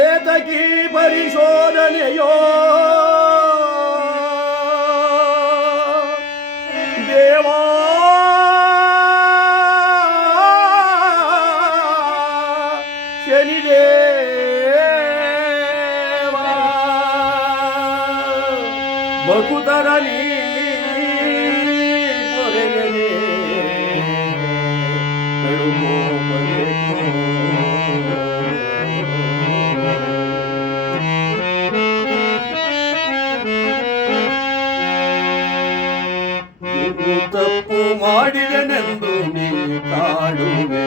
ಏತಕಿ ಪರಿಶೋಧನೆಯೋ ದೇವಾ ಶನಿದೇವ ಬಕುತರ ನೀ ಪೊರೆಯನೆ ಕಡುಮೋ ತಪ್ಪು ಮಾಡಿದೆನೆಂದು ನೀ ಕಾಡುವೆ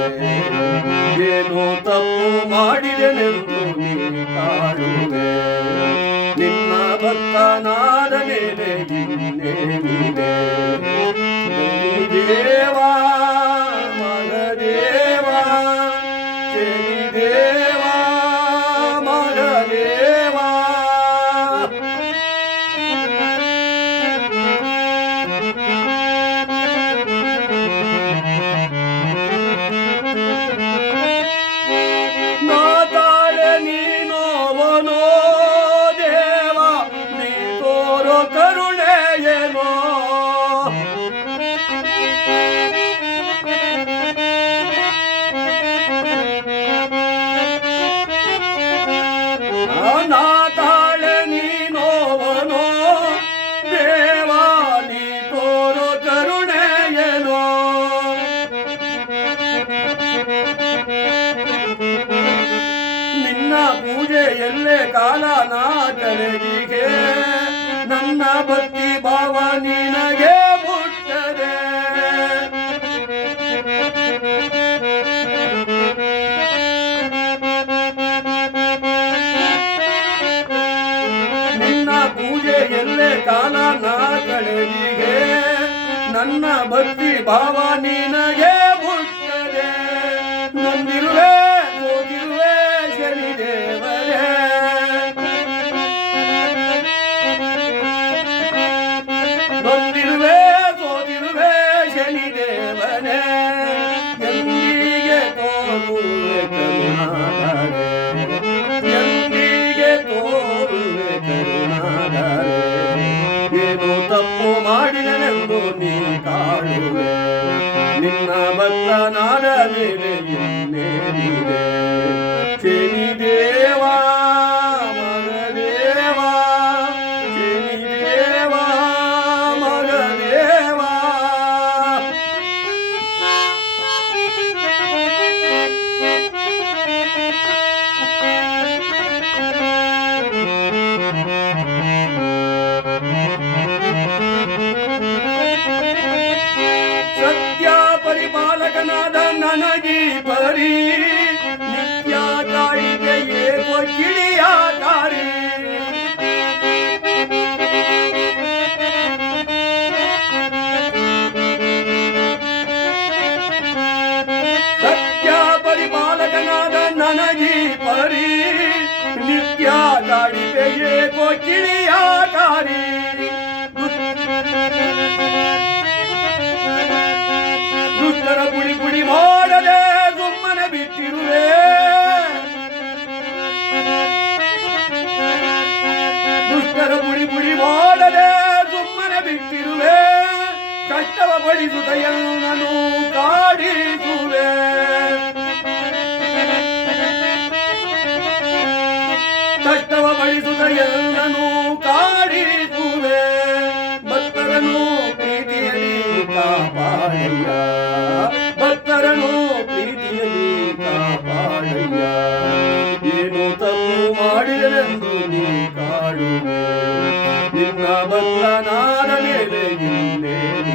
ಏನೋ ತಪ್ಪು ಮಾಡಿದೆನೆಂದು ನೀ ಕಾಡುವೆ ನಿನ್ನ ಭಕ್ತನಾದ ಮೇಲೆ ಇನ್ನೇನಿದೆ ದೇವಾ ಮಗದೇವಾ ಶನಿದೇವಾ ಮಗದೇವಾ ಕರುಣೆಯೇನೋ ನಾ ತಾಳೆ ನೀನೋವನೋ ದೇವಾ ನೀ ತೋರೋ ಕರುಣೆಯೇನೋ ನಿನ್ನ ಪೂಜೆಯಲ್ಲೇ ಕಾಲ ನಾ ಕಳೆದಿಗೆ ನನ್ನ ಭಕ್ತಿ ಭಾವ ನಿನಗೆ ಮುಟ್ಟದೆ ನಿನ್ನ ಪೂಜೆಯಲ್ಲೇ ಕಾಲ ನಾ ಕಳೆದಿಗೆ ನನ್ನ ಭಕ್ತಿ ಭಾವ ನಿನಗೆ ಮುಟ್ಟದೆ ನೊಂದಿರುವೆ ಹೋಗಿರುವೆ ಶನಿದೇವರೇ ನೊಂದಿರುವೆ ಸೋದಿರುವೆ ಶನಿದೇವನೇ ಎಂದಿಗೆ ತೋರುವೆ ಕರುಣಾಧಾರೆ ಎಂದಿಗೆ ತೋರುವೆ ಕರುಣಾಧಾರೆ ಏನು ತಪ್ಪು ಮಾಡಿದನೆಂದು ನೀ ಕಾಡುವೆ ನಿನ್ನ ಭಕ್ತನಾದ ಮೇಲೆ ಇನ್ನೇನಿದೆ ಶನಿದೇವಾ ಮಗದೇವಾ ಶನಿದೇವಾ ಮಗದೇವಾ ಸತ್ಯ ಪರಿಪಾಲಕನಾದ ನನಗೀ ಪರಿ ನಿತ್ಯ ಕಾಳಿಗೆ ಏಕೋ ಕಿಡಿಯಾಕಾರಿ ಸತ್ಯ ಪರಿಪಾಲಕನಾದ ನನಗೀ ಪರಿ ನಿತ್ಯ ಕಾಳಿಗೆ ಏಕೋ ಕಿಡಿಯಾಕಾರಿ ದುಷ್ಟರ ಪುಡಿ ಪುಡಿ ಮಾಡದೆ ಸುಮ್ಮನೆ ಬಿಟ್ಟಿರುವೆ ದುಷ್ಟರ ಪುಡಿ ಪುಡಿ ಮಾಡದೆ ಸುಮ್ಮನೆ ಬಿಟ್ಟಿರುವೆ ಕಷ್ಟವ ಪಡಿಸುತ್ತ ಎಲ್ಲನೂ ಕಾಡಿಸುವೆ ಕಷ್ಟವ ಪಡಿಸುತ್ತ ಎಲ್ಲನೂ ಕಾಡಿಸುವೆ ಭಕ್ತರನ್ನು ಪ್ರೀತಿಯಲ್ಲಿ ಕಾಪಾಡಯ್ಯ ಭಕ್ತರನ್ನು ಪ್ರೀತಿಯಲ್ಲಿ ಕಾಪಾಡಯ್ಯ ಏನು ತಪ್ಪು ಮಾಡಿದನೆಂದು ನೀ ಕಾಡುವೆ ನಿನ್ನ ಭಕ್ತನಾದ ಮೇಲೆ ಇನ್ನೇನಿದೆ